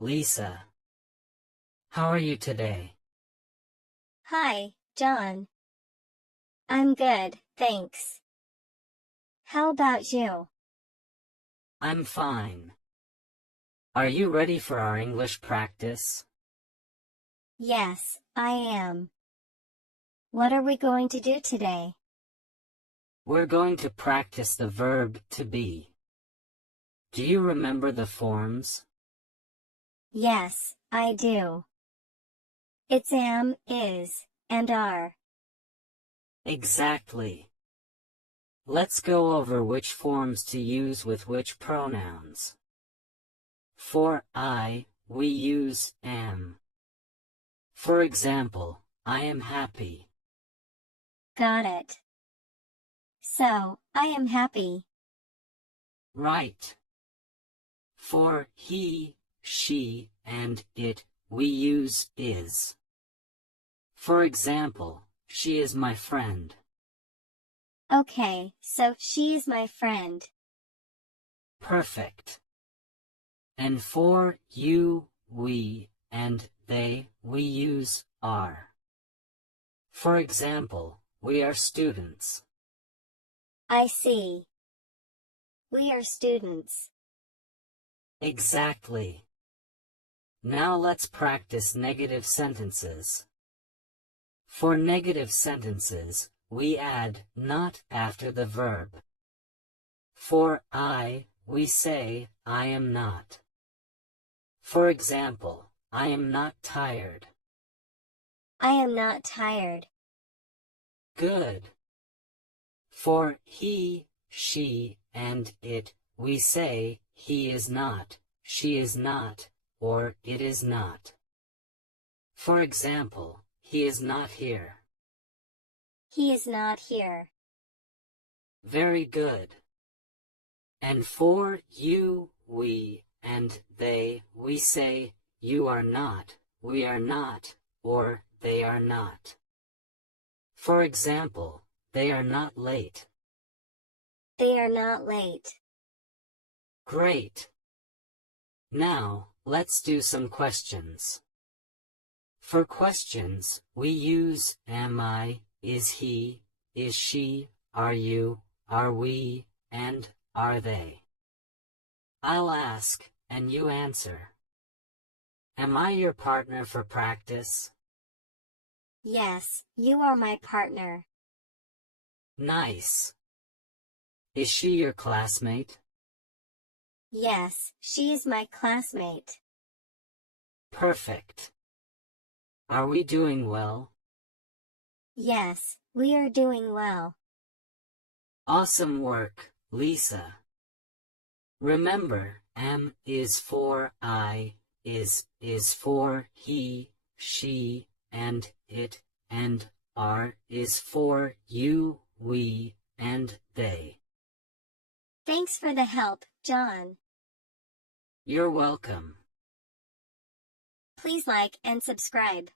Lisa. How are you today? Hi, John. I'm good, thanks. How about you? I'm fine. Are you ready for our English practice? Yes, I am. What are we going to do today? We're going to practice the verb to be. Do you remember the forms? Yes, I do. It's am, is, and are. Exactly. Let's go over which forms to use with which pronouns. For I, we use am. For example, I am happy. Got it. So, I am happy. Right. For he, she, and it, we use is. For example, she is my friend. Okay, so she is my friend. Perfect. And for you, we, and they, we use are. For example, we are students. I see. We are students. Exactly. Now let's practice negative sentences. For negative sentences, we add not after the verb. For I, we say, I am not. For example, I am not tired. I am not tired. Good. For he, she, and it, we say, he is not, she is not, or it is not. For example, he is not here. He is not here. Very good. And for you, we, and they, we say, you are not, we are not, or they are not. For example, they are not late. They are not late. Great. Now, let's do some questions. For questions, we use am I, is he, is she, are you, are we, and are they. I'll ask, and you answer. Am I your partner for practice? Yes, you are my partner. Nice. Is she your classmate? Yes, she is my classmate. Perfect. Are we doing well? Yes, we are doing well. Awesome work, Lisa. Remember, am is for I, is for he, she, and it, and are is for you, we, and they. Thanks for the help, John. You're welcome. Please like and subscribe.